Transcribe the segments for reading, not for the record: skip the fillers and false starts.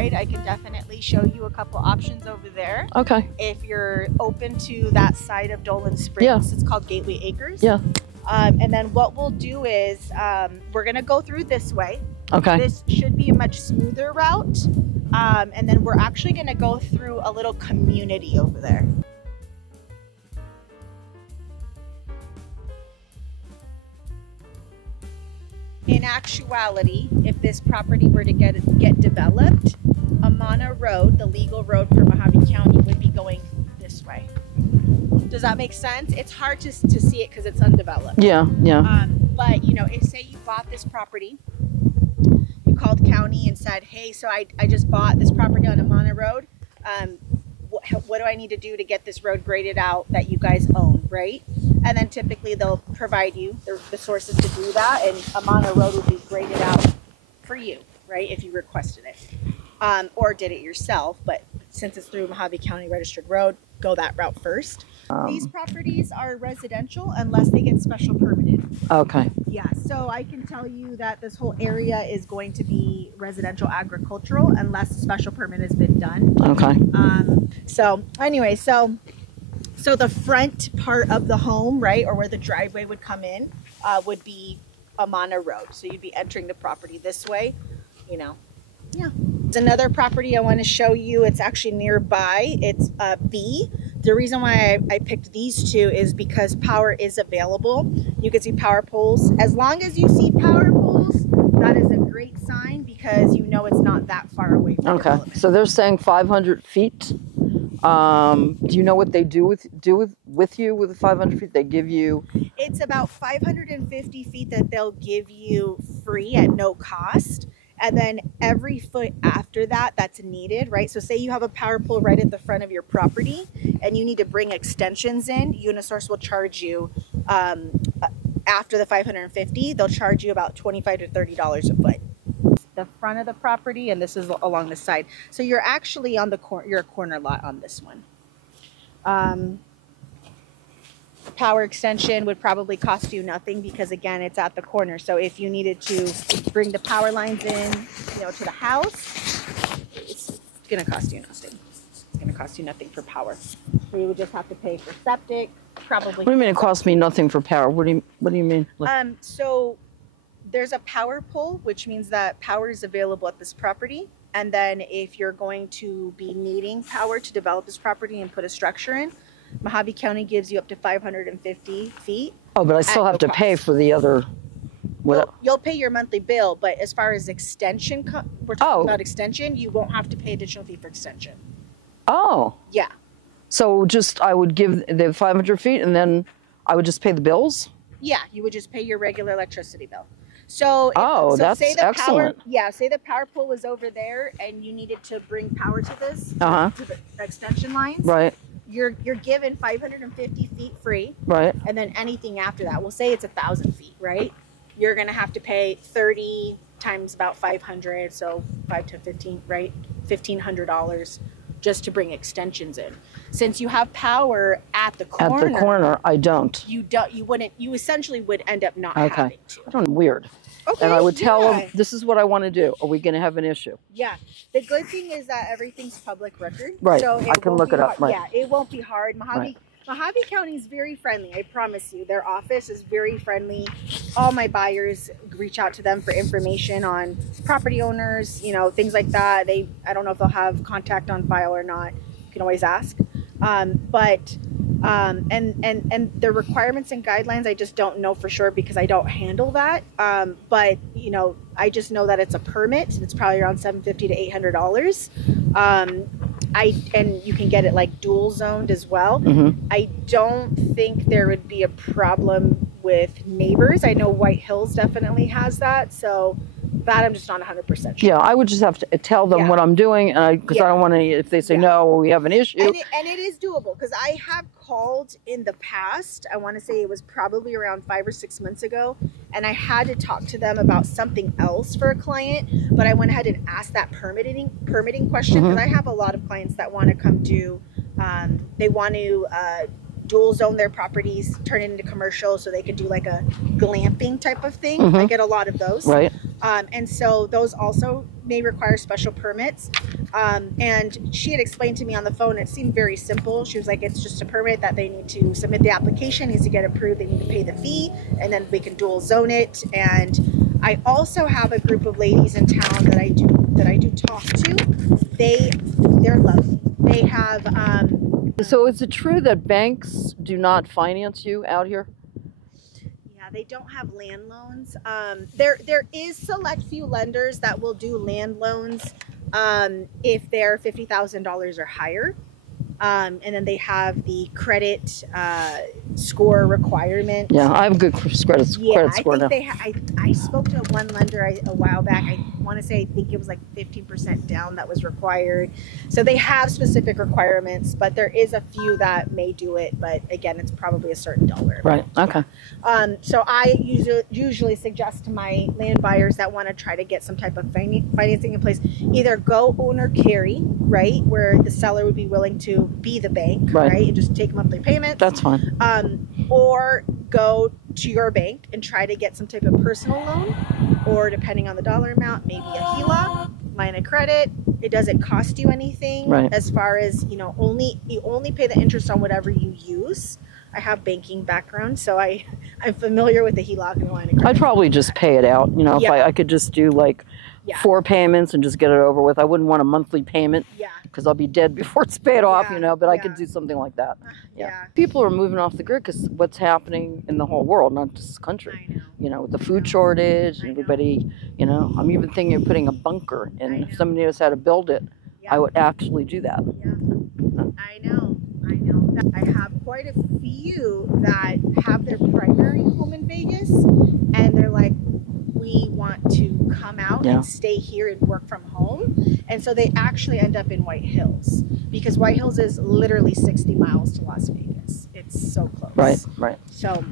side, I can definitely show you a couple options over there. Okay. If you're open to that side of Dolan Springs, Yeah. It's called Gateway Acres. Yeah. And then what we'll do is we're gonna go through this way. Okay. This should be a much smoother route. And then we're actually gonna go through a little community over there. In actuality, if this property were to get developed, Amana Road, the legal road for Mojave County, would be going this way. Does that make sense? It's hard to see it because it's undeveloped. Yeah, yeah. But you know, if say you bought this property, you called county and said, hey, so I just bought this property on Amana Road. What do I need to do to get this road graded out that you guys own, right? And then typically they'll provide you the sources to do that, and Amana Road will be graded out for you, right, if you requested it. Or did it yourself, but since it's through Mojave County Registered Road, go that route first. These properties are residential unless they get special permitted. Okay. Yeah, so I can tell you that this whole area is going to be residential agricultural unless a special permit has been done. Okay. So anyway, so the front part of the home, right, or where the driveway would come in, would be Amana Road. So you'd be entering the property this way, you know. Yeah. It's another property I want to show you. It's actually nearby. It's B. The reason why I picked these two is because power is available. You can see power poles. As long as you see power poles, that is a great sign because you know it's not that far away from development. So they're saying 500 feet. Do you know what they do with you with the 500 feet? They give you... It's about 550 feet that they'll give you free at no cost. And then every foot after that that's needed, right? So say you have a power pole right at the front of your property and you need to bring extensions in, Unisource will charge you, after the 550, they'll charge you about $25 to $30 a foot. The front of the property, and this is along the side. So you're actually on the you're a corner lot on this one. Power extension would probably cost you nothing because again it's at the corner, so if you needed to bring the power lines in, you know, to the house, it's gonna cost you nothing. It's gonna cost you nothing for power. So you would just have to pay for septic, probably. What do you mean it costs me nothing for power? What do you mean? So there's a power pole, which means that power is available at this property, and then if you're going to be needing power to develop this property and put a structure in, Mojave County gives you up to 550 feet. Oh, but I still have to pay for the other... You'll pay your monthly bill, but as far as extension, we're talking about extension, you won't have to pay additional fee for extension. Oh. Yeah. So just, I would give the 500 feet and then I would just pay the bills? Yeah, you would just pay your regular electricity bill. So, that's say the excellent. Say the power pole was over there and you needed to bring power to this, to the extension lines. Right. You're given 550 feet free. Right. And then anything after that, we'll say it's 1,000 feet, right? You're going to have to pay 30 times about 500, so 5 to 15, right? $1,500 just to bring extensions in. Since you have power at the corner. At the corner, I don't. You essentially would end up not having to. I don't know, weird. Okay, and I would tell them, this is what I want to do. Are we going to have an issue? Yeah. The good thing is that everything's public record. Right. So I can look it up. Right. Yeah, it won't be hard. Mojave County is very friendly. I promise you. Their office is very friendly. All my buyers reach out to them for information on property owners, you know, things like that. I don't know if they'll have contact on file or not. You can always ask. And the requirements and guidelines, I just don't know for sure because I don't handle that. But you know, I just know that it's a permit. It's probably around $750 to $800. And you can get it like dual zoned as well. I don't think there would be a problem with neighbors. I know White Hills definitely has that. So that I'm just not 100% sure. Yeah, I would just have to tell them what I'm doing, and because I don't want to. If they say no, or we have an issue, and it is doable because I have called in the past. I want to say it was probably around 5 or 6 months ago, and I had to talk to them about something else for a client. But I went ahead and asked that permitting question because I have a lot of clients that want to come do. They want to dual zone their properties, turn it into commercial so they could do like a glamping type of thing. I get a lot of those. Right. And so those also may require special permits. And she had explained to me on the phone, it seemed very simple. She was like, it's just a permit that they need to submit the application, needs to get approved, they need to pay the fee, and then we can dual zone it. And I also have a group of ladies in town that I do talk to. They're lovely. They have So is it true that banks do not finance you out here? they don't have land loans. There is select few lenders that will do land loans if they're $50,000 or higher. And then they have the credit score requirement. Yeah, I have a good credit score now. I spoke to one lender a while back. I want to say, I think it was like 15% down that was required. So they have specific requirements, but there is a few that may do it. But again, it's probably a certain dollar. Right. Okay. So I usually suggest to my land buyers that want to try to get some type of financing in place, either go owner carry, right, where the seller would be willing to be the bank, right, and just take monthly payments. That's fine. Or go to your bank and try to get some type of personal loan, or depending on the dollar amount, maybe a HELOC, line of credit. It doesn't cost you anything, as far as, you only pay the interest on whatever you use. I have banking background, so I'm familiar with the HELOC and line of credit. I'd probably just pay it out. If I could just do like 4 payments and just get it over with. I wouldn't want a monthly payment. Because I'll be dead before it's paid off, but I could do something like that. People are moving off the grid because what's happening in the whole world, not just this country. With the food shortage, and everybody, I'm even thinking of putting a bunker, and if somebody knows how to build it, I would actually do that. I know. I have quite a few that have their primary home in Vegas, and they're like, we want to come out and stay here and work from home. And so they actually end up in White Hills, because White Hills is literally 60 miles to Las Vegas. It's so close. Right. So,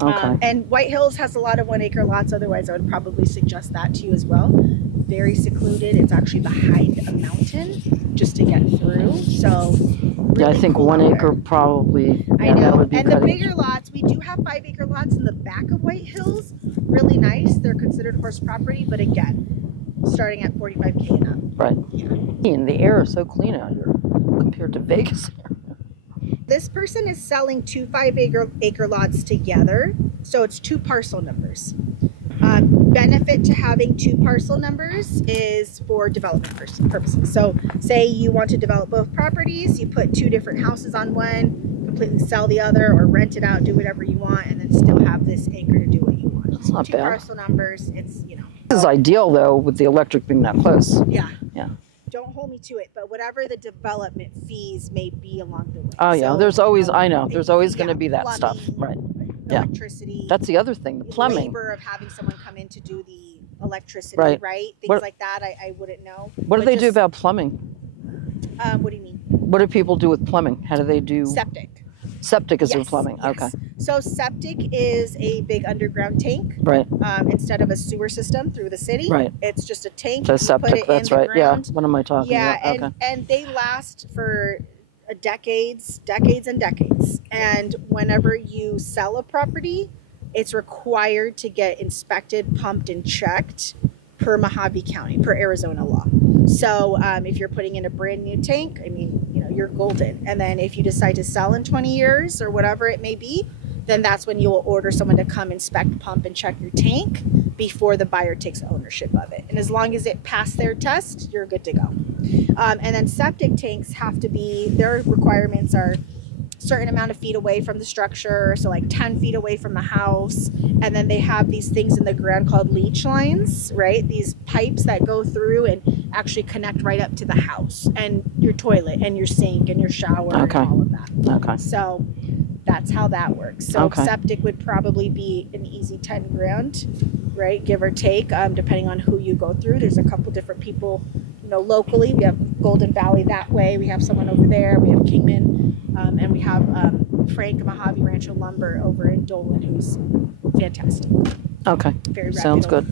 and White Hills has a lot of 1 acre lots. Otherwise, I would probably suggest that to you as well. Very secluded. It's actually behind a mountain just to get through. So, really I think cool 1 acre probably. I know. That would be and the bigger lots, we do have 5 acre lots in the back of White Hills. Really nice. They're considered horse property, but again, starting at $45K and up. Right. Yeah. And the air is so clean out here compared to Vegas. This person is selling 2 5-acre lots together, so it's 2 parcel numbers. Benefit to having 2 parcel numbers is for development purposes. So say you want to develop both properties, you put 2 different houses on one, completely sell the other, or rent it out, do whatever you want, and then still have this acre to do what you want. That's not 2 bad. Parcel numbers, it's, This is ideal though, with the electric being that close. Yeah. Yeah. Don't hold me to it, but whatever the development fees may be along the way. Oh yeah, so, there's always, I know, there's always going to be that stuff. Right. Electricity. That's the other thing, the plumbing. Labor of having someone come in to do the electricity, right? Things like that, I wouldn't know. What do they do about plumbing? What do you mean? What do people do with plumbing? How do they do? Septic. Septic is their plumbing. Yes. Okay. So septic is a big underground tank. Right. Instead of a sewer system through the city. Right. It's just a tank. So septic, that's right. Yeah. What am I talking about? Yeah, and they last for decades and decades. And whenever you sell a property, it's required to get inspected, pumped, and checked per Mojave County, per Arizona law. So if you're putting in a brand new tank, I mean, you're golden. And then if you decide to sell in 20 years or whatever it may be, then that's when you will order someone to come inspect, pump, and check your tank before the buyer takes ownership of it. And as long as it passed their test, you're good to go. And then septic tanks have to be, their requirements are certain amount of feet away from the structure, so like 10 feet away from the house. And then they have these things in the ground called leach lines, right? These pipes that go through and actually connect right up to the house and your toilet and your sink and your shower and all of that. Okay. So that's how that works. So septic would probably be an easy 10 grand, right? Give or take, depending on who you go through. There's a couple different people, locally. We have Golden Valley that way. We have someone over there. We have Kingman. And we have Frank Mojave Rancho Lumber over in Dolan, who's fantastic. Okay. Very reputable. Sounds good.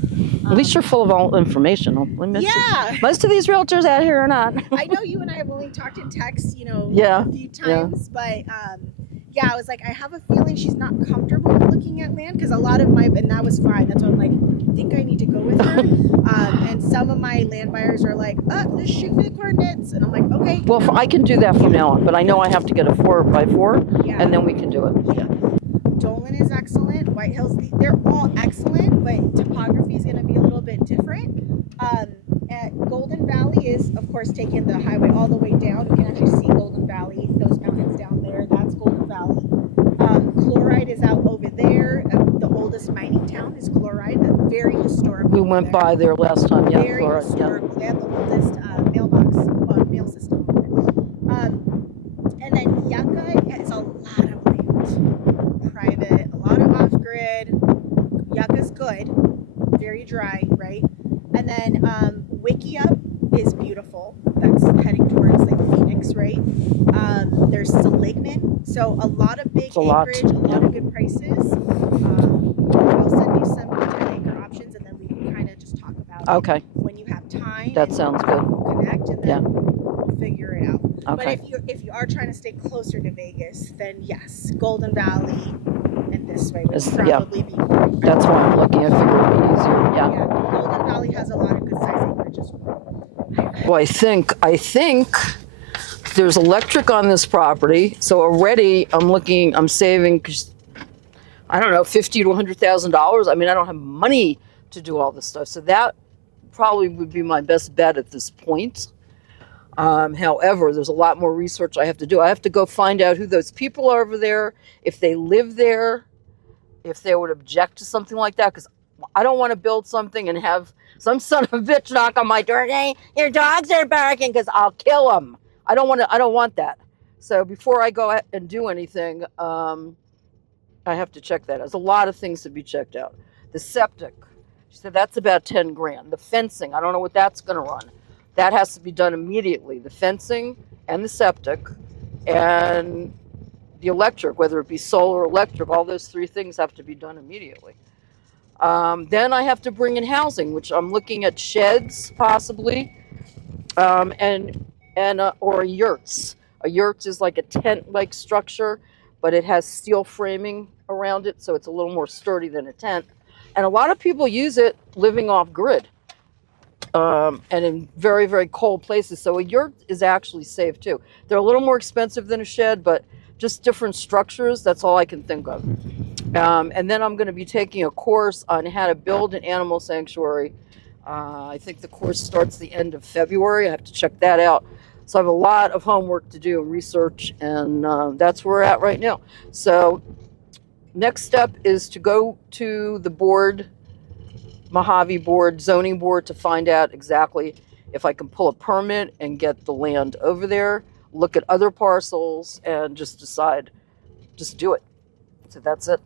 At least you're full of all information. Yeah. Most of these realtors out here are not. I know you and I have only talked in text, a few times, but yeah, I was like, I have a feeling she's not comfortable looking at land, because a lot of my, and that was fine. That's why I'm like, I think I need to go with her. And some of my land buyers are like, let's shoot for the coordinates. And I'm like, okay. Well, I can do that from now on, but I know I have to get a 4x4, and then we can do it. Yeah. Dolan is excellent. White Hills, they're all excellent, but topography is going to be a little bit different. Golden Valley is, of course, taking the highway all the way down. You can actually see Golden Valley, those mountains down there. That's Golden Valley. Chloride is out over there. The oldest mining town is Chloride. Very historic. We went by there last time. Yeah, very Chloride. Historical. Yeah. They have the oldest mail system. And then Yucca has a lot of land. Private, a lot of off-grid. Yucca's good. Very dry, right? And then Wickiup is beautiful. That's heading towards like Phoenix, right? There's Seligman. So a lot of big acreage, a lot of good prices. I'll send you some 10-acre options, and then we can kind of just talk about it when you have time. That sounds good. We'll connect, and then we'll figure it out. Okay. But if you are trying to stay closer to Vegas, then yes, Golden Valley and this way would probably be. That's why I'm looking. I figured it would be easier. Yeah. Golden Valley has a lot of good size acreages. Well, I think there's electric on this property, so already I'm saving, I don't know, $50,000 to $100,000. I mean, I don't have money to do all this stuff, so that probably would be my best bet at this point. However, there's a lot more research I have to do. I have to go find out who those people are over there, if they live there, if they would object to something like that, because I don't want to build something and have some son of a bitch knock on my door, hey, your dogs are barking, because I'll kill them. I don't want that. So before I go and do anything, I have to check that. There's a lot of things to be checked out. The septic, she said that's about 10 grand. The fencing, I don't know what that's going to run. That has to be done immediately. The fencing and the septic and the electric, whether it be solar or electric, all those three things have to be done immediately. Then I have to bring in housing, which I'm looking at sheds possibly, or a yurts. A yurt is like a tent-like structure, but it has steel framing around it, so it's a little more sturdy than a tent. And a lot of people use it living off grid, and in very, very cold places. So a yurt is actually safe too. They're a little more expensive than a shed, but just different structures. That's all I can think of. And then I'm going to be taking a course on how to build an animal sanctuary. I think the course starts the end of February. I have to check that out. So I have a lot of homework to do and research, and that's where we're at right now. So next step is to go to the board, Mojave board, zoning board, to find out exactly if I can pull a permit and get the land over there, look at other parcels, and just decide, just do it. So that's it.